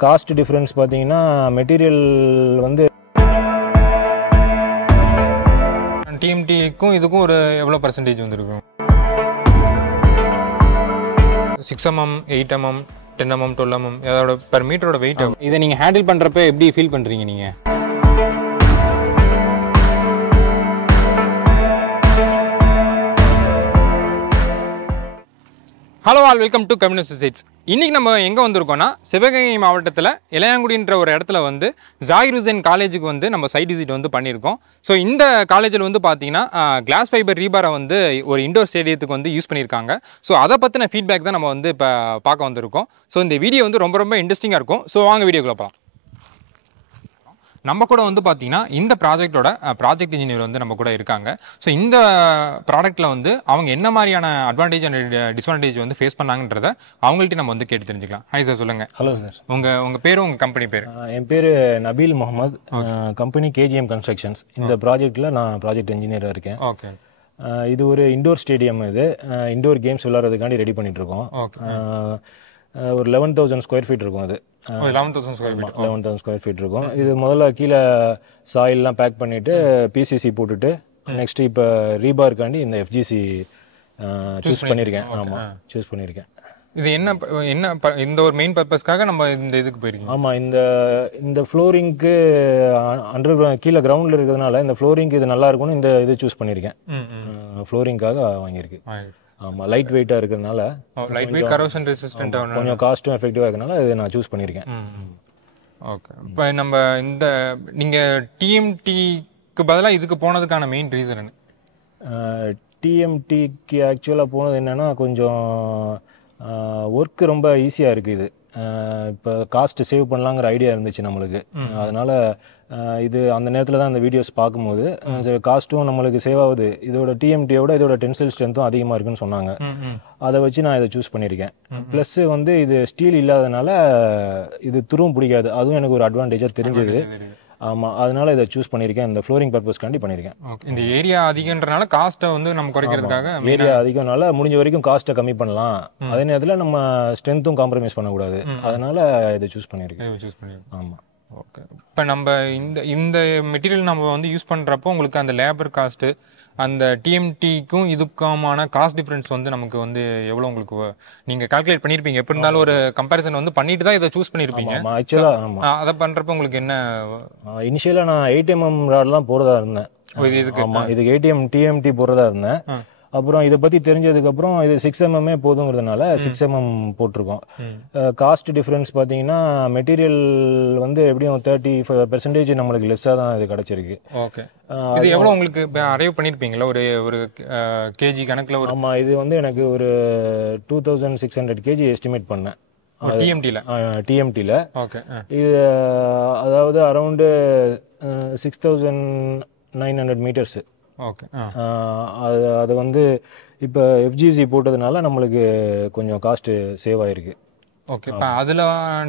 Cost difference பார்த்தீங்கன்னா material வந்து டிஎம்டிக்கும் இதுக்கும் ஒரு எவ்வளோ பர்சன்டேஜ் வந்துருக்கும்? 6mm, 8mm, 10mm, 12mm அதோட பெர் மீட்டரோட வெயிட். இதை நீங்கள் ஹேண்டில் பண்ணுறப்ப எப்படி ஃபீல் பண்ணுறீங்க நீங்கள்? Hello all, welcome to communist sides. இன்றைக்கி நம்ம எங்கே வந்திருக்கோம்னா சிவகங்கை மாவட்டத்தில் இளையாங்குடின்ற ஒரு இடத்துல வந்து ஜாகிர் ஹுசைன் காலேஜுக்கு வந்து நம்ம சைட் விசிட் வந்து பண்ணியிருக்கோம். ஸோ இந்த காலேஜில் வந்து பார்த்தீங்கன்னா கிளாஸ் ஃபைபர் ரீபாரை வந்து ஒரு இண்டோர் ஸ்டேடியத்துக்கு வந்து யூஸ் பண்ணியிருக்காங்க. ஸோ அதை பற்றின ஃபீட்பேக் தான் நம்ம வந்து இப்போ பார்க்க வந்திருக்கோம். ஸோ இந்த வீடியோ வந்து ரொம்ப இன்ட்ரெஸ்டிங்காக இருக்கும். ஸோ வாங்க வீடியோக்குள்ள போகலாம். நம்ம கூட வந்து பார்த்தீங்கன்னா இந்த ப்ராஜெக்டோட ப்ராஜெக்ட் இன்ஜினியர் வந்து நம்ம கூட இருக்காங்க. ஸோ இந்த ப்ராடக்ட்டில் வந்து அவங்க என்ன மாதிரியான அட்வான்டேஜ் அண்ட் டிஸ்அட்வான்டேஜ் வந்து ஃபேஸ் பண்ணாங்கன்றத அவங்கள்ட்ட நம்ம வந்து கேட்டு தெரிஞ்சுக்கலாம். ஹாய் சார், சொல்லுங்கள். Hello sir. உங்கள் பேர், உங்கள் கம்பெனி பேர்? என் பேர் Nabeel Mohammed. Company KGM constructions. இந்த ப்ராஜெக்டில் நான் ப்ராஜெக்ட் இன்ஜினியராக இருக்கேன். ஓகே. இது ஒரு இண்டோர் ஸ்டேடியம். இது இண்டோர் கேம்ஸ் விளையாடுறதுக்காண்டி ரெடி பண்ணிகிட்ருக்கோம். ஒரு 11,000 ஸ்கொயர் ஃபீட் இருக்கும். அது 11,000 ஸ்கொயர் ஃபீட் இருக்கும். இது முதல்ல கீழே சாயில்லாம் பேக் பண்ணிவிட்டு பிசிசி போட்டுட்டு நெக்ஸ்ட்டு இப்போ ரீபார்க்காண்டி இந்த எஃப்ஜிசி சூஸ் பண்ணியிருக்கேன். ஆமாம், சூஸ் பண்ணியிருக்கேன். இது என்ன இந்த ஒரு மெயின் பர்பஸ்க்காக நம்ம இந்த இதுக்கு போயிருக்கோம். ஆமாம், இந்த ஃப்ளோரிங்க்கு அண்டர் கீழே கிரவுண்டில் இருக்கிறதுனால இந்த ஃப்ளோரிங்க்கு இது நல்லா இருக்கும்னு இந்த இது சூஸ் பண்ணியிருக்கேன். ஃப்ளோரிங்காக வாங்கியிருக்கு. ஆமாம், லைட் வெயிட்டாக இருக்கிறதுனால, லைட் வெயிட், கரோஷன் ரெசிஸ்டன்ட், கொஞ்சம் காஸ்ட்டும் எஃபெக்டிவாக இருக்கிறதுனால இது நான் சூஸ் பண்ணியிருக்கேன். ஓகே. இப்போ நம்ம இந்த நீங்கள் டிஎம்டிக்கு பதிலாக இதுக்கு போனதுக்கான மெயின் ரீசன் என்ன? டிஎம்டிக்கு ஆக்சுவலாக போனது என்னென்னா, கொஞ்சம் ஒர்க்கு ரொம்ப ஈஸியாக இருக்குது. இது இப்போ காஸ்ட்டு சேவ் பண்ணலாங்கிற ஐடியா இருந்துச்சு நம்மளுக்கு. அதனால் இது அந்த நேரத்தில் தான் இந்த வீடியோஸ் பார்க்கும்போது காஸ்ட்டும் நம்மளுக்கு சேவ் ஆகுது. இதோட டிஎம்டியோட இதோட டென்சைல் ஸ்ட்ரென்த்தும் அதிகமாக இருக்குன்னு சொன்னாங்க. அதை வச்சு நான் இதை சூஸ் பண்ணியிருக்கேன். ப்ளஸ் வந்து இது ஸ்டீல் இல்லாதனால இது துருவும் பிடிக்காது. அதுவும் எனக்கு ஒரு அட்வான்டேஜாக தெரிஞ்சது. ஆமாம், அதனால இதை சூஸ் பண்ணியிருக்கேன். இந்த ஃப்ளோரிங் பர்பஸ்க்காண்டி பண்ணியிருக்கேன். இந்த ஏரியா அதிகன்றனால காஸ்ட்டை வந்து நம்ம குறைக்கிறதுக்காக, ஏரியா அதிகம்னால முடிஞ்ச வரைக்கும் காஸ்ட்டை கம்மி பண்ணலாம். அதே நேரத்தில் நம்ம ஸ்ட்ரென்த்தும் காம்ப்ரமைஸ் பண்ணக்கூடாது. அதனால இதை சூஸ் பண்ணியிருக்கேன். ஆமாம். ஓகே. இப்போ நம்ம இந்த மெட்டீரியல் நம்ம வந்து யூஸ் பண்ணுறப்போ உங்களுக்கு அந்த லேபர் காஸ்ட்டு, அந்த டிஎம்டிக்கும் இதுக்குமான காஸ்ட் டிஃப்ரென்ஸ் வந்து நமக்கு வந்து எவ்வளோ உங்களுக்கு நீங்கள் கால்குலேட் பண்ணியிருப்பீங்க? எப்படி இருந்தாலும் ஒரு கம்பேரிசன் வந்து பண்ணிட்டு தான் இதை சூஸ் பண்ணியிருப்பீங்க. ஆக்சுவலாக அதை பண்ணுறப்போ உங்களுக்கு என்ன? இனிஷியலாக நான் 8mm ராட் தான் போகிறதா இருந்தேன். இதுக்கு டிஎம்டி போடுறதா இருந்தேன். அப்புறம் இதை பற்றி தெரிஞ்சதுக்கப்புறம் இது 6mm போதுங்கிறதுனால 6mm போட்டிருக்கோம். காஸ்ட் டிஃப்ரென்ஸ் பார்த்தீங்கன்னா மெட்டீரியல் வந்து எப்படியும் 35% நம்மளுக்கு லெஸ்ஸாக தான் இது கிடச்சிருக்கு. ஓகே. இது எவ்வளோ உங்களுக்கு அரைவ் பண்ணியிருப்பீங்களா ஒரு கேஜி கணக்கில்? ஆமாம், இது வந்து எனக்கு ஒரு 2600 கேஜி எஸ்டிமேட் பண்ணேன் டிஎம்டியில். ஓகே. இது அதாவது அரௌண்டு 6900 மீட்டர்ஸு. ஓகே. அது வந்து இப்போ எஃப்ஜிசி போட்டதுனால நம்மளுக்கு கொஞ்சம் காஸ்ட்டு சேவ் ஆகிருக்கு. ஓகே. இப்போ அதில்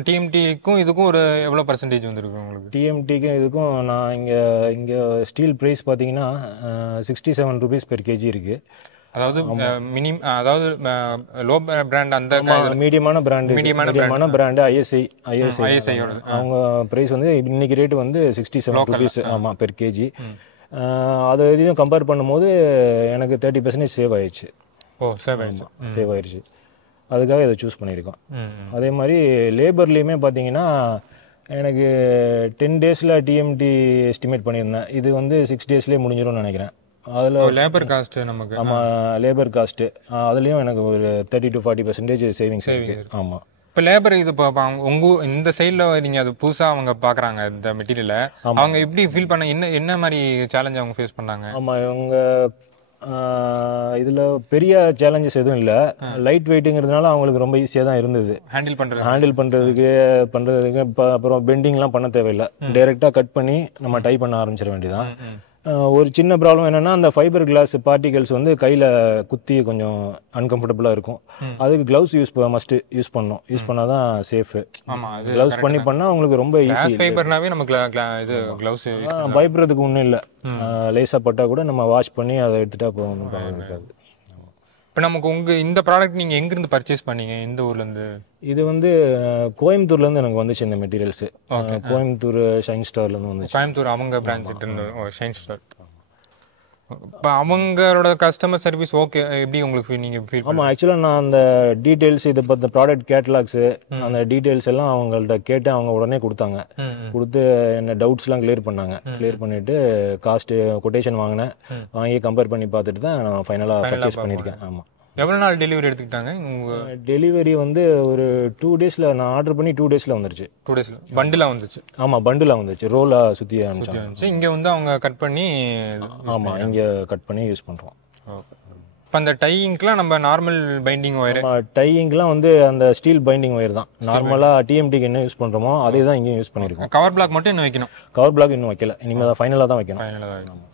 டிஎம்டிக்கும் இதுக்கும் ஒரு எவ்வளோ பர்சன்டேஜ் வந்துருக்கு உங்களுக்கு? டிஎம்டிக்கும் இதுக்கும் நான் இங்கே ஸ்டீல் ப்ரைஸ் பார்த்தீங்கன்னா 67 rupees per kg இருக்குது. அதாவது அதாவது லோ பிராண்ட், அந்த மீடியமான பிராண்டு ஐஎஸ்ஐ அவங்க ப்ரைஸ் வந்து இன்னைக்கு ரேட்டு வந்து 67 rupees. ஆமாம், பெர் கேஜி. அதை இதையும் கம்பேர் பண்ணும்போது எனக்கு 30% சேவ் ஆயிடுச்சு. சேவ் ஆயிடுச்சு. அதுக்காக இதை சூஸ் பண்ணியிருக்கோம். அதே மாதிரி லேபர்லேயுமே பார்த்தீங்கன்னா எனக்கு 10 days டிஎம்டி எஸ்டிமேட் பண்ணியிருந்தேன். இது வந்து 6 days முடிஞ்சிடும்னு நினைக்கிறேன். அதில் லேபர் காஸ்ட்டு நமக்கு. ஆமாம், லேபர் காஸ்ட்டு அதுலேயும் எனக்கு ஒரு 30 to 40% சேவிங்ஸ் இருக்குது. ஆமாம். இப்போ லேபர் இது இந்த சைடில் நீங்கள் அது புதுசாக அவங்க பார்க்குறாங்க இந்த மெட்டீரியலை, அவங்க எப்படி ஃபீல் பண்ண என்ன மாதிரி சேலஞ்ச் அவங்க ஃபேஸ் பண்ணாங்க? ஆமாம், இவங்க இதில் பெரிய சேலஞ்சஸ் எதுவும் இல்லை. லைட் வெயிட்டுங்கிறதுனால அவங்களுக்கு ரொம்ப ஈஸியாக தான் இருந்தது ஹேண்டில் பண்ணுறதுக்கு. இப்போ அப்புறம் பெண்டிங்லாம் பண்ண தேவையில்லை. டைரெக்டாக கட் பண்ணி நம்ம டை பண்ண ஆரம்பிச்சிட வேண்டியதான். ஒரு சின்ன ப்ராப்ளம் என்னென்னா, அந்த ஃபைபர் கிளாஸ் பார்ட்டிகல்ஸ் வந்து கையில் குத்தி கொஞ்சம் அன்கம்ஃபர்டபுளாக இருக்கும். அதுக்கு க்ளவுஸ் மஸ்ட்டு யூஸ் பண்ணணும். யூஸ் பண்ணால் தான் சேஃபு. க்ளவுஸ் பண்ணால் உங்களுக்கு ரொம்ப ஈஸி. பயப்படுறதுக்கு ஒன்றும் இல்லை. லேசாக பட்டால் கூட நம்ம வாஷ் பண்ணி அதை எடுத்துகிட்டா போகணும். இருக்காது. இப்போ நமக்கு இந்த ப்ராடக்ட் நீங்கள் எங்கேருந்து பர்ச்சேஸ் பண்ணீங்க, எந்த ஊர்லேருந்து? இது வந்து கோயம்புத்தூர்லேருந்து எனக்கு வந்துச்சு இந்த மெட்டீரியல்ஸு. கோயம்புத்தூர் ஷைன் ஸ்டார்லேருந்து வந்துச்சு. கோயம்புத்தூர் அவங்க பிரான்ச் இருந்து ஷைன் ஸ்டார். இப்போ அவங்களோட கஸ்டமர் சர்வீஸ் ஓகே எப்படி உங்களுக்கு நீங்கள் ஃபீல்? ஆமாம், ஆக்சுவலாக நான் அந்த டீட்டெயில்ஸ் இதை பற்றி ப்ராடக்ட் கேட்டலாக்ஸு அந்த டீட்டெயில்ஸ் எல்லாம் அவங்கள்ட்ட கேட்டு அவங்க உடனே கொடுத்தாங்க. கொடுத்து என்ன டவுட்ஸ்லாம் கிளியர் பண்ணாங்க. கிளியர் பண்ணிவிட்டு காஸ்ட்டு கொட்டேஷன் வாங்கினேன். வாங்கி கம்பேர் பண்ணி பார்த்துட்டு தான் நான் ஃபைனலாக பர்ச்சேஸ் பண்ணியிருக்கேன். ஆமாம். எவ்வளோ நாள் டெலிவரி எடுத்துக்கிட்டாங்க? டெலிவரி வந்து ஒரு 2 daysல நான் ஆர்டர் பண்ணி 2 daysல வந்துருச்சு. 2 daysல பண்டிலாக வந்துச்சு? ஆமாம், பண்டிலாக வந்துச்சு. ரோலாக சுற்றி அனுப்பிச்சு. இங்கே வந்து அவங்க கட் பண்ணி? ஆமாம், இங்கே கட் பண்ணி யூஸ் பண்ணுறோம். ஓகே. இப்போ அந்த டையிங்க்குலாம் நம்ம நார்மல் பைண்டிங் ஒயர்? டையிங்க்குலாம் வந்து அந்த ஸ்டீல் பைண்டிங் ஒயர் தான். நார்மலாக டிஎம்டிக்கு என்ன யூஸ் பண்ணுறோமோ அதே தான் இங்கேயும் யூஸ் பண்ணியிருக்கோம். கவர் பிளாக் மட்டும் இன்னும் வைக்கணும்? கவர் பிளாக் இன்னும் வைக்கல, இனிமேல் தான் ஃபைனலாக தான் வைக்கணும். ஃபைனலாக தான் வைக்கணும்.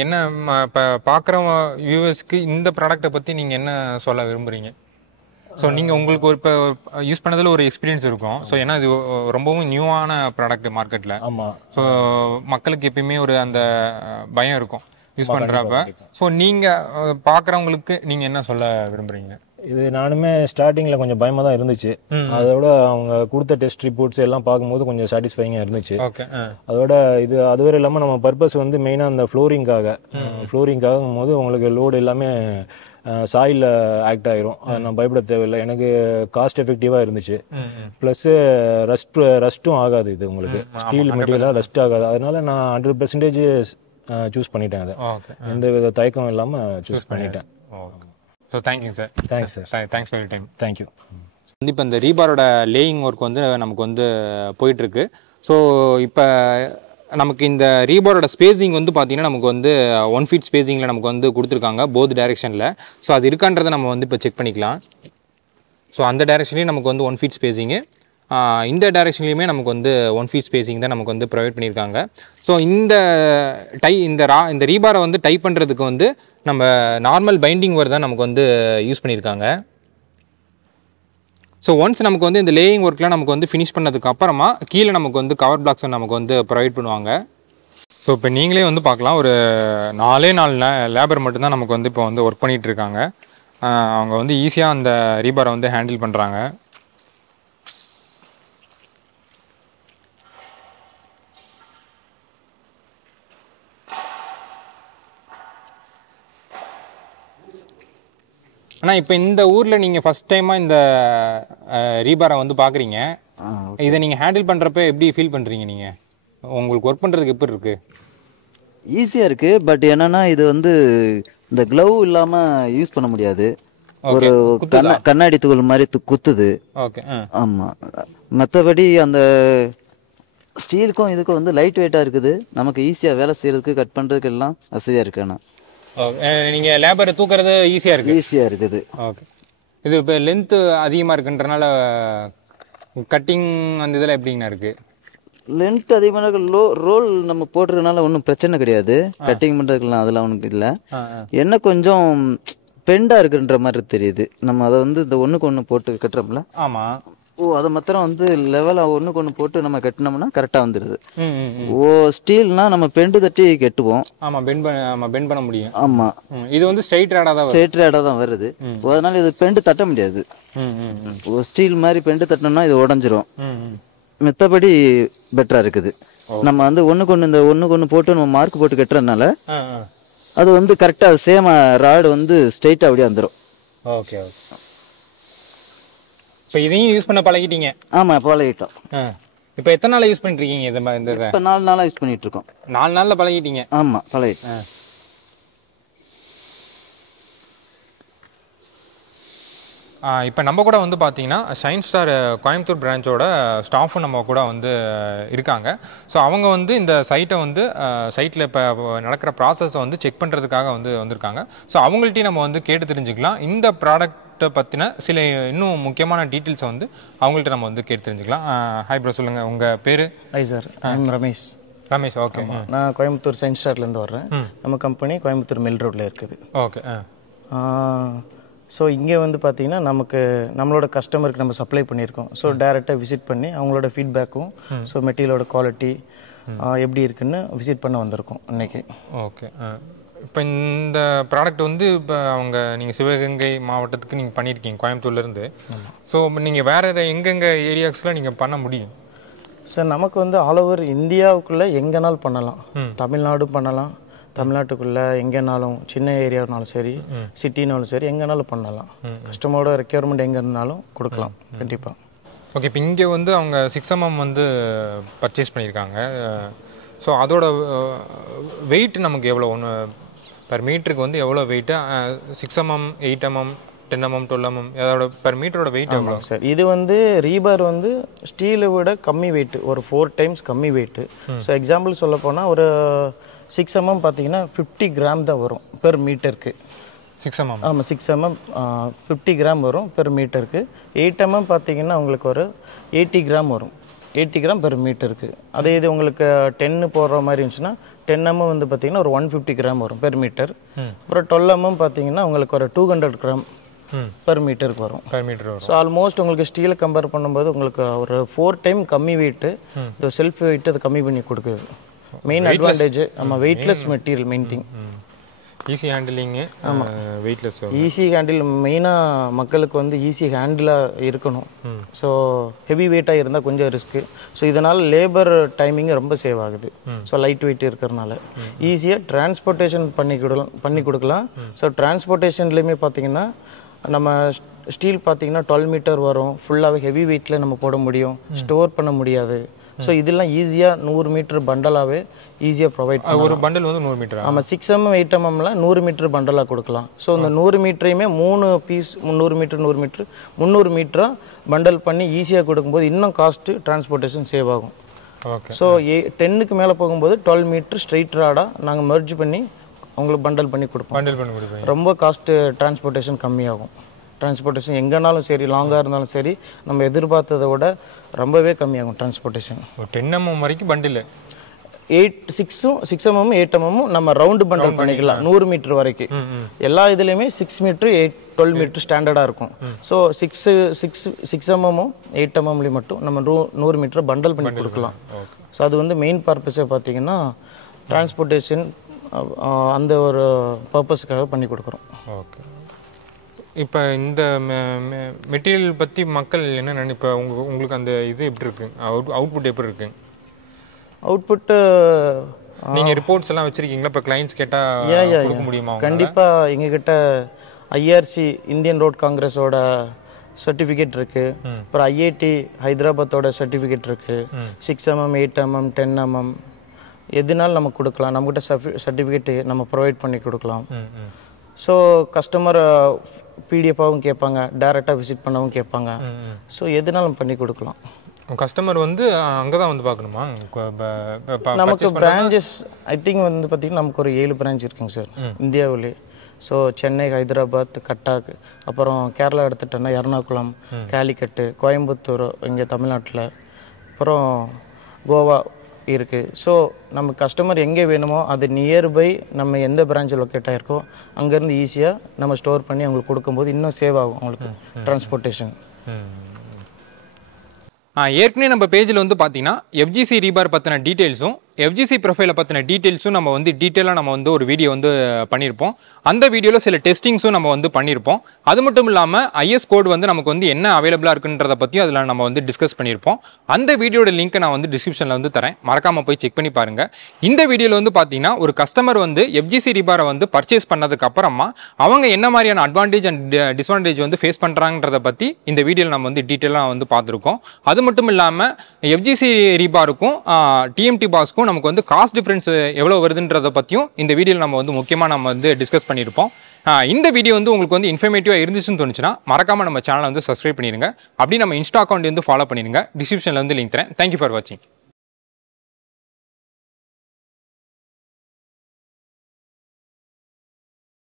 என்ன இப்போ பார்க்குற வியூவர்ஸ்க்கு இந்த ப்ராடக்ட்டை பற்றி நீங்கள் என்ன சொல்ல விரும்புகிறீங்க? ஸோ நீங்கள் உங்களுக்கு ஒரு இப்போ யூஸ் பண்ணதில் ஒரு எக்ஸ்பீரியன்ஸ் இருக்கும். ஸோ ஏன்னா இது ரொம்பவும் நியூவான ப்ராடக்ட் மார்க்கெட்டில். ஆமாம். ஸோ மக்களுக்கு எப்பயுமே ஒரு அந்த பயம் இருக்கும் யூஸ் பண்ணுறப்ப. ஸோ நீங்கள் பார்க்குறவங்களுக்கு நீங்கள் என்ன சொல்ல விரும்புகிறீங்க? இது நானுமே ஸ்டார்டிங்கில் கொஞ்சம் பயமாக தான் இருந்துச்சு. அதோட அவங்க கொடுத்த டெஸ்ட் ரிப்போர்ட்ஸ் எல்லாம் பார்க்கும்போது கொஞ்சம் சாட்டிஸ்ஃபைங்காக இருந்துச்சு. ஓகே. அதோட இது அதுவரை இல்லாமல் நம்ம பர்பஸ் வந்து மெயினாக அந்த ஃப்ளோரிங்காகும் போது உங்களுக்கு லோடு எல்லாமே சாயில் ஆக்ட் ஆகிரும். அது நான் பயப்பட தேவையில்லை. எனக்கு காஸ்ட் எஃபெக்டிவாக இருந்துச்சு. ப்ளஸ்ஸு ரஸ்ட்டும் ஆகாது. இது உங்களுக்கு ஸ்டீல் மெட்டீரியலாக ரஸ்ட் ஆகாது. அதனால நான் 100% சூஸ் பண்ணிட்டேன். அதை எந்த வித தயக்கம் இல்லாமல் சூஸ் பண்ணிட்டேன். Okay. So thank you sir. Thanks sir. Thanks for your time. Thank you. வந்து இப்போ இந்த ரீபாரோட லேயிங் ஒர்க் வந்து நமக்கு வந்து போயிட்டுருக்கு. ஸோ இப்போ நமக்கு இந்த ரீபாரோட ஸ்பேசிங் வந்து பார்த்திங்கன்னா நமக்கு வந்து 1 feet ஸ்பேசிங்கில் நமக்கு வந்து கொடுத்துருக்காங்க போத் டைரெக்ஷனில். ஸோ அது இருக்கான்றதை நம்ம வந்து இப்போ செக் பண்ணிக்கலாம். ஸோ அந்த டைரெக்ஷன்லேயும் நமக்கு வந்து 1 feet ஸ்பேசிங்கு, இந்த டைரெக்ஷன்லேயுமே நமக்கு வந்து 1 feet ஸ்பேசிங் தான் நமக்கு வந்து ப்ரொவைட் பண்ணியிருக்காங்க. ஸோ இந்த ரீபாரை வந்து டைப் பண்ணுறதுக்கு வந்து நம்ம நார்மல் பைண்டிங் ஒர்க் தான் நமக்கு வந்து யூஸ் பண்ணியிருக்காங்க. ஸோ ஒன்ஸ் நமக்கு வந்து இந்த லேயிங் ஒர்க்லாம் நமக்கு வந்து ஃபினிஷ் பண்ணதுக்கு அப்புறமா கீழே நமக்கு வந்து கவர் பிளாக்ஸ் நமக்கு வந்து ப்ரொவைட் பண்ணுவாங்க. ஸோ இப்போ நீங்களே வந்து பார்க்கலாம், ஒரு 4 லேபர் மட்டும்தான் நமக்கு வந்து இப்போ வந்து ஒர்க் பண்ணிகிட்டு இருக்காங்க. அவங்க வந்து ஈஸியாக அந்த ரீபாரை வந்து ஹேண்டில் பண்ணுறாங்க. ஆனால் இப்போ இந்த ஊரில் நீங்கள் ஃபஸ்ட் டைமாக இந்த ரீபாரை வந்து பார்க்குறீங்க. இதை நீங்கள் ஹேண்டில் பண்ணுறப்ப எப்படி ஃபீல் பண்ணுறீங்க? நீங்கள் உங்களுக்கு ஒர்க் பண்ணுறதுக்கு எப்படி இருக்குது? ஈஸியாக இருக்குது. பட் என்னென்னா இது வந்து இந்த க்ளவ் இல்லாமல் யூஸ் பண்ண முடியாது. ஒரு கண்ணாடி தூள் மாதிரி குத்துது. ஓகே. ஆமாம். மற்றபடி அந்த ஸ்டீலுக்கும் இதுக்கும் வந்து லைட் வெயிட்டாக இருக்குது. நமக்கு ஈஸியாக வேலை செய்கிறதுக்கு கட் பண்ணுறதுக்கு எல்லாம் வசதியாக இருக்கு. ஆனால் நீங்கள் லேபரை தூக்குறது ஈஸியாக இருக்குது. ஓகே. இது இப்போ லென்த்து அதிகமாக இருக்குன்றனால கட்டிங் அந்த இதெல்லாம் எப்படிங்கண்ணா இருக்குது? லென்த் அதிகமாக ரோல் நம்ம போடுறதுனால ஒன்றும் பிரச்சனை கிடையாது. கட்டிங் பண்ணுறதுக்குலாம் அதெல்லாம் ஒன்றும் இல்லை. என்ன கொஞ்சம் பெண்டாக இருக்குன்ற மாதிரி தெரியுது. நம்ம அதை வந்து இந்த ஒன்றுக்கு ஒன்று போட்டு கட்டுறோம்ல. ஆமாம். அதை மாத்திரம் வந்து லெவலாக ஒன்றுக்கு ஒன்று போட்டு நம்ம கட்டினோம்னா கரெக்டாக வந்துடுது. ஸ்டீல்னா நம்ம பெண்டு தட்டி கட்டுவோம். ஆமாம், பெண்ட் பண்ண முடியும். ஆமாம். இது வந்து ஸ்ட்ரைட் ரேடாக தான் வருது. அதனால இது பெண்டு தட்ட முடியாது. ஸ்டீல் மாதிரி பெண்டு தட்டினோம்னா இது உடஞ்சிரும். மற்றபடி பெட்டராக இருக்குது. நம்ம வந்து ஒன்றுக்கு ஒன்று போட்டு நம்ம மார்க் போட்டு கட்டுறதுனால அது வந்து கரெக்டாக சேமாக ராடு வந்து ஸ்ட்ரைட்டாக அப்படியே வந்துடும். ஓகே. இப்போ இதையும் யூஸ் பண்ண பழகிட்டீங்க? ஆமாம், பழகிட்டோம். இப்போ எத்தனை நாளாக யூஸ் பண்ணிட்டு இருக்கீங்க? இப்போ 4 நாளாக யூஸ் பண்ணிட்டு இருக்கோம். 4 நாளில் பழகிட்டீங்க? ஆமாம், பழகிட்டேன். இப்போ நம்ம கூட வந்து பார்த்தீங்கன்னா ஷைன் ஸ்டார் கோயம்புத்தூர் பிரான்ச்சோட ஸ்டாஃபும் நம்ம கூட வந்து இருக்காங்க. ஸோ அவங்க வந்து இந்த சைட்டை வந்து சைட்டில் இப்போ நடக்கிற ப்ராசஸை வந்து செக் பண்ணுறதுக்காக வந்து வந்திருக்காங்க. ஸோ அவங்கள்ட்டையும் நம்ம வந்து கேட்டு தெரிஞ்சுக்கலாம். இந்த ப்ராடக்ட்டை பற்றின சில இன்னும் முக்கியமான டீட்டெயில்ஸை வந்து அவங்கள்ட்ட நம்ம வந்து கேட்டு தெரிஞ்சுக்கலாம். ஹாய் ப்ரோ, சொல்லுங்கள் உங்கள் பேர்? Hi sir, I'm Ramesh. Ramesh, okay. நான் கோயம்புத்தூர் ஷைன் ஸ்டார்லேருந்து வர்றேன். நம்ம கம்பெனி கோயம்புத்தூர் மில் ரோட்டில் இருக்குது. ஓகே. ஸோ இங்கே வந்து பார்த்திங்கன்னா நம்மளோட கஸ்டமருக்கு நம்ம சப்ளை பண்ணியிருக்கோம். ஸோ டேரெக்டாக விசிட் பண்ணி அவங்களோட ஃபீட்பேக்கும் ஸோ மெட்டீரியலோட குவாலிட்டி எப்படி இருக்குன்னு விசிட் பண்ண வந்திருக்கோம் அன்னைக்கு. ஓகே. இப்போ இந்த ப்ராடக்ட் வந்து இப்போ நீங்கள் சிவகங்கை மாவட்டத்துக்கு நீங்கள் பண்ணியிருக்கீங்க கோயம்புத்தூர்லேருந்து. ஸோ நீங்கள் வேறு எங்கெங்கே ஏரியாஸ்லாம் நீங்கள் பண்ண முடியும் சார்? நமக்கு வந்து ஆல் ஓவர் இந்தியாவுக்குள்ளே எங்கேனாலும் பண்ணலாம். தமிழ்நாடு பண்ணலாம், தமிழ்நாட்டுக்குள்ளே எங்கேனாலும், சின்ன ஏரியானாலும் சரி, சிட்டினாலும் சரி, எங்கேனாலும் பண்ணலாம். கஸ்டமரோட ரெக்யர்மெண்ட் எங்கே இருந்தாலும் கொடுக்கலாம் கண்டிப்பாக. ஓகே, இப்போ இங்கே வந்து அவங்க 6mm வந்து பர்ச்சேஸ் பண்ணியிருக்காங்க. ஸோ அதோட வெயிட் நமக்கு எவ்வளோ ஒன்று பெர் மீட்டருக்கு வந்து எவ்வளோ weight? 6mm, 8mm, 10mm, 12mm அதோட பெர் மீட்டரோட வெயிட் எவ்வளோ சார்? இது வந்து ரீபார் வந்து ஸ்டீலை விட கம்மி வெயிட், ஒரு 4 டைம்ஸ் கம்மி வெயிட்டு. ஸோ எக்ஸாம்பிள் சொல்ல போனால் ஒரு 6mm பார்த்தீங்கன்னா 50 கிராம் தான் வரும் பெர் மீட்டருக்கு. 6mm? ஆமாம், 6mm 50 கிராம் வரும் பெர் மீட்டருக்கு. 8mm பார்த்தீங்கன்னா உங்களுக்கு ஒரு 80 கிராம் வரும், 80 கிராம் பெர் மீட்டருக்கு. அதே இது உங்களுக்கு 10 போடுற மாதிரி இருந்துச்சுன்னா 10mm வந்து பார்த்தீங்கன்னா ஒரு 150 கிராம் வரும் பெர் மீட்டர். அப்புறம் 12mm பார்த்தீங்கன்னா உங்களுக்கு ஒரு 200 கிராம் பெர் மீட்டருக்கு வரும். பெர் மீட்டர் வரும். ஸோ ஆல்மோஸ்ட் உங்களுக்கு ஸ்டீலை கம்பேர் பண்ணும்போது உங்களுக்கு ஒரு 4 டைம் கம்மி வெயிட்டு, இந்த செல்ஃப் வெயிட் அது கம்மி பண்ணி கொடுக்குது. Main advantage. ஆமாம், weightless material main thing. Easy handling, weightless. Easy handle மெயினாக மக்களுக்கு வந்து ஈஸி ஹேண்டிலாக இருக்கணும். ஸோ ஹெவி வெயிட்டாக இருந்தால் கொஞ்சம் ரிஸ்க்கு. ஸோ இதனால் லேபர் டைமிங் ரொம்ப சேவ் ஆகுது. ஸோ லைட் வெயிட் இருக்கிறனால ஈஸியாக டிரான்ஸ்போர்ட்டேஷன் பண்ணி கொடுக்கலாம். ஸோ டிரான்ஸ்போர்ட்டேஷன்லேயுமே பார்த்தீங்கன்னா நம்ம ஸ்டீல் பார்த்தீங்கன்னா 12 மீட்டர் வரும். ஃபுல்லாகவே ஹெவி வெயிட்டில் நம்ம போட முடியும், ஸ்டோர் பண்ண முடியாது. ஸோ இதெல்லாம் ஈஸியாக 100 மீட்டர் பண்டலாகவே ஈஸியாக ப்ரொவைட் பண்ணலாம். ஒரு பண்டல் வந்து 100 மீட்டர்? ஆமாம், 6mm 8mmலாம் 100 மீட்டர் பண்டலாக கொடுக்கலாம். ஸோ இந்த 100 மீட்டரையுமே 3 பீஸ் 100 மீட்டர் 300 மீட்டராக பண்டல் பண்ணி ஈஸியாக கொடுக்கும்போது இன்னும் காஸ்ட்டு டிரான்ஸ்போர்ட்டேஷன் சேவ் ஆகும். ஓகே. ஸோ 10க்கு மேலே போகும்போது 12 மீட்டர் ஸ்ட்ரெயிட் ராடாக நாங்கள் மெர்ஜ் பண்ணி உங்களுக்கு பண்டல் பண்ணி கொடுப்போம். பண்டல் பண்ணி கொடுப்போம். ரொம்ப காஸ்ட்டு டிரான்ஸ்போர்ட்டேஷன் கம்மியாகும். டிரான்ஸ்போர்ட்டேஷன் எங்கேனாலும் சரி, லாங்காக இருந்தாலும் சரி, நம்ம எதிர்பார்த்ததை விட ரொம்பவே கம்மியாகும் டிரான்ஸ்போர்ட்டேஷன். 10mm வரைக்கும் பண்டில்? 6mm 8mm நம்ம ரவுண்டு பண்டல் பண்ணிக்கலாம் 100 மீட்டர் வரைக்கும். எல்லா இதுலேயுமே 6 மீட்டர் 12 மீட்டர் ஸ்டாண்டர்டாக இருக்கும். ஸோ 6mm 8mmலையும் மட்டும் நம்ம 100 மீட்டர் பண்டல் பண்ணி கொடுக்கலாம். ஸோ அது வந்து மெயின் பர்பஸை பார்த்தீங்கன்னா டிரான்ஸ்போர்ட்டேஷன் அந்த ஒரு பர்பஸுக்காக பண்ணி கொடுக்குறோம். ஓகே. இப்போ இந்த மெட்டீரியல் பற்றி மக்கள் என்ன நினைப்பா? உங்களுக்கு அந்த இது எப்படி இருக்கு, அவுட்புட் எப்படி இருக்கு? அவுட்புட்டு நீங்கள் ரிப்போர்ட்ஸ் எல்லாம் வச்சுருக்கீங்களா? இப்போ கிளைண்ட்ஸ் கேட்டால் கொடுக்க முடியுமா? கண்டிப்பாக எங்ககிட்ட ஐஆர்சி இந்தியன் ரோட் காங்கிரஸோட சர்டிஃபிகேட் இருக்குது. அப்புறம் ஐஐடி ஹைதராபாத்தோட சர்டிஃபிகேட் இருக்குது. 6mm 8mm 10mm எதுனாலும் நம்ம கொடுக்கலாம். நம்மகிட்ட சர்டிஃபிகேட்டு நம்ம ப்ரொவைட் பண்ணி கொடுக்கலாம். ஸோ கஸ்டமர் பிடிஎஃபாகவும் கேட்பாங்க, டைரெக்டாக விசிட் பண்ணவும் கேட்பாங்க. ஸோ எதுனாலும் பண்ணி கொடுக்கலாம். கஸ்டமர் வந்து அங்கே தான் வந்து பார்க்கணுமா? நமக்கு பிரான்ச்சஸ் ஐ திங்க் வந்து பார்த்திங்கன்னா நமக்கு ஒரு 7 பிரான்ச் இருக்குங்க சார் இந்தியாவிலே. ஸோ சென்னை, ஹைதராபாத், கட்டாக், அப்புறம் கேரளா எடுத்துட்டோன்னா எர்ணாகுளம், காலிக்கட்டு, கோயம்புத்தூர் இங்கே தமிழ்நாட்டில், அப்புறம் கோவா இருக்குது. ஸோ நம்ம கஸ்டமர் எங்கே வேணுமோ அது நியர்பை நம்ம எந்த பிரான்ச்சில் லொக்கேட் ஆகிருக்கோ அங்கேருந்து ஈஸியாக நம்ம ஸ்டோர் பண்ணி அவங்களுக்கு கொடுக்கும்போது இன்னும் சேவ் ஆகும் அவங்களுக்கு டிரான்ஸ்போர்ட்டேஷன். ஏற்கனவே நம்ம பேஜில் வந்து பார்த்தீங்கன்னா எஃப்ஜிசி ரீபார் பற்றின டீட்டெயில்ஸும் எஃப்ஜிசி ப்ரொஃபைலை பற்றின டீட்டெயில்ஸும் நம்ம வந்து டீட்டெயிலாக நம்ம வந்து ஒரு வீடியோ வந்து பண்ணியிருப்போம். அந்த வீடியோவில் சில டெஸ்டிங்ஸும் நம்ம வந்து பண்ணியிருப்போம். அது மட்டும் இல்லாமல் ஐஎஸ் கோட் வந்து நமக்கு வந்து என்ன அவைலபிளாக இருக்குன்றதை பற்றியும் அதில் நம்ம வந்து டிஸ்கஸ் பண்ணியிருப்போம். அந்த வீடியோட லிங்க்கை நான் வந்து டிஸ்கிரிப்ஷனில் வந்து தரேன், மறக்காமல் போய் செக் பண்ணி பாருங்கள். இந்த வீடியோவில் வந்து பார்த்தீங்கன்னா ஒரு கஸ்டமர் வந்து எஃப்ஜிசி ரீபாரை வந்து பர்ச்சேஸ் பண்ணதுக்கு அப்புறமா அவங்க என்ன மாதிரியான அட்வான்டேஜ் அண்ட் டிஸ்அட்வான்டேஜ் வந்து ஃபேஸ் பண்ணுறாங்கன்றதை பற்றி இந்த வீடியோவில் நம்ம வந்து டீட்டெயிலாக வந்து பார்த்துருக்கோம். அது மட்டும் இல்லாமல் எஃப்ஜிசி ரீபாருக்கும் டிஎம்டி பாஸ்க்கும் நமக்கு வந்து காஸ்ட் டிஃபரன்ஸ் எவ்வளோ வருதுன்றதை பற்றியும் இந்த வீடியோவில் நம்ம வந்து முக்கியமாக நம்ம வந்து டிஸ்கஸ் பண்ணியிருப்போம். இந்த வீடியோ வந்து உங்களுக்கு வந்து இன்ஃபர்மேட்டிவாக இருந்துச்சுன்னு தோணுச்சுன்னா மறக்காமல் நம்ம சேனலை வந்து சப்ஸ்கிரைப் பண்ணிடுங்க. அப்படி நம்ம இன்ஸ்டா அக்கௌண்ட் வந்து ஃபாலோ பண்ணிடுங்க. டிஸ்கிரிப்ஷனில் வந்து லிங்க் தரேன். தேங்க்யூ ஃபார் வாட்சிங்.